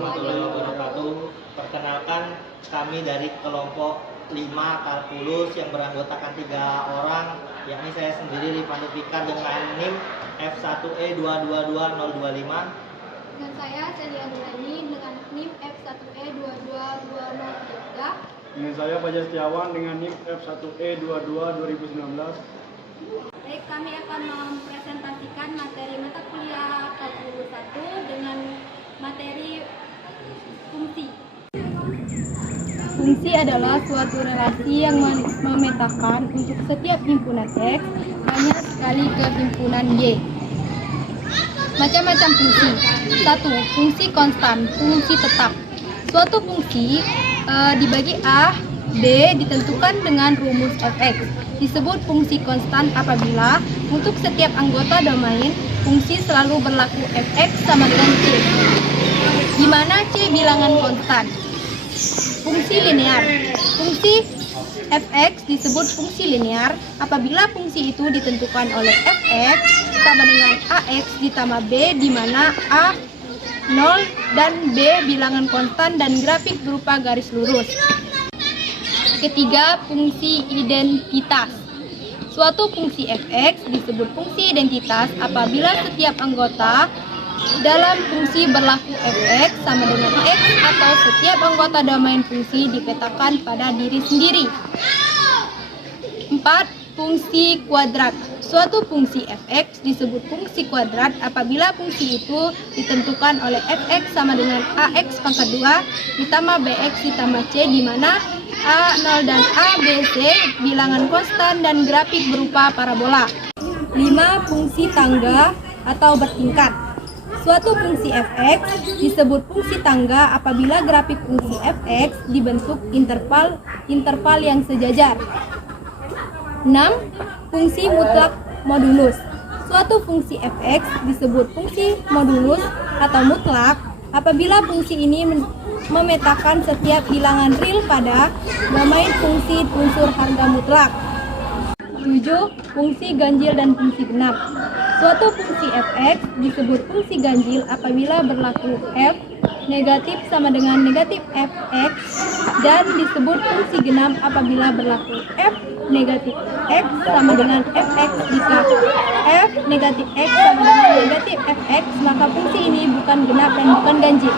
warahmatullahi wabarakatuh. Perkenalkan, kami dari kelompok 5 kalkulus yang beranggotakan 3 orang, yakni saya sendiri Rifan Fikar dengan NIM F1E222025. Dan saya Celia Nurani dengan NIM F1E22203. Dengan saya Fajar Setiawan dengan NIM F1E22 2019. Baik, kami akan mempresentasikan materi mata kuliah kalkulus 1 dengan materi fungsi. Fungsi adalah suatu relasi yang memetakan untuk setiap himpunan X hanya sekali ke himpunan Y. Macam-macam fungsi. 1. Fungsi konstan, fungsi tetap. Suatu fungsi dibagi A, B ditentukan dengan rumus fx. Disebut fungsi konstan apabila untuk setiap anggota domain fungsi selalu berlaku fx sama dengan c, di mana c bilangan konstan. Fungsi linear. Fungsi fx disebut fungsi linear apabila fungsi itu ditentukan oleh fx sama dengan ax ditambah b, di mana a 0 dan b bilangan konstan dan grafik berupa garis lurus. Ketiga, fungsi identitas. Suatu fungsi fx disebut fungsi identitas apabila setiap anggota dalam fungsi berlaku fx sama dengan x atau setiap anggota domain fungsi dipetakan pada diri sendiri. 4. Fungsi kuadrat. Suatu fungsi fx disebut fungsi kuadrat apabila fungsi itu ditentukan oleh fx sama dengan ax pangkat 2 ditambah bx ditambah c, di mana a0 dan a, b, c bilangan konstan dan grafik berupa parabola. 5. Fungsi tangga atau bertingkat. Suatu fungsi fx disebut fungsi tangga apabila grafik fungsi fx dibentuk interval yang sejajar. 6. Fungsi mutlak modulus. Suatu fungsi fx disebut fungsi modulus atau mutlak apabila fungsi ini memetakan setiap bilangan real pada domain fungsi unsur harga mutlak. 7. Fungsi ganjil dan fungsi genap. Suatu fungsi fx disebut fungsi ganjil apabila berlaku f negatif sama dengan negatif fx, dan disebut fungsi genap apabila berlaku f negatif x sama dengan fx. Jika f negatif x sama dengan negatif fx, maka fungsi ini bukan genap dan bukan ganjil.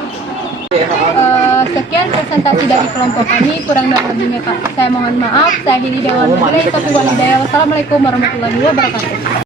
Sekian presentasi dari kelompok kami, kurang dan lebihnya saya mohon maaf. Saya Hidi Dewan Wassalamualaikum warahmatullahi wabarakatuh.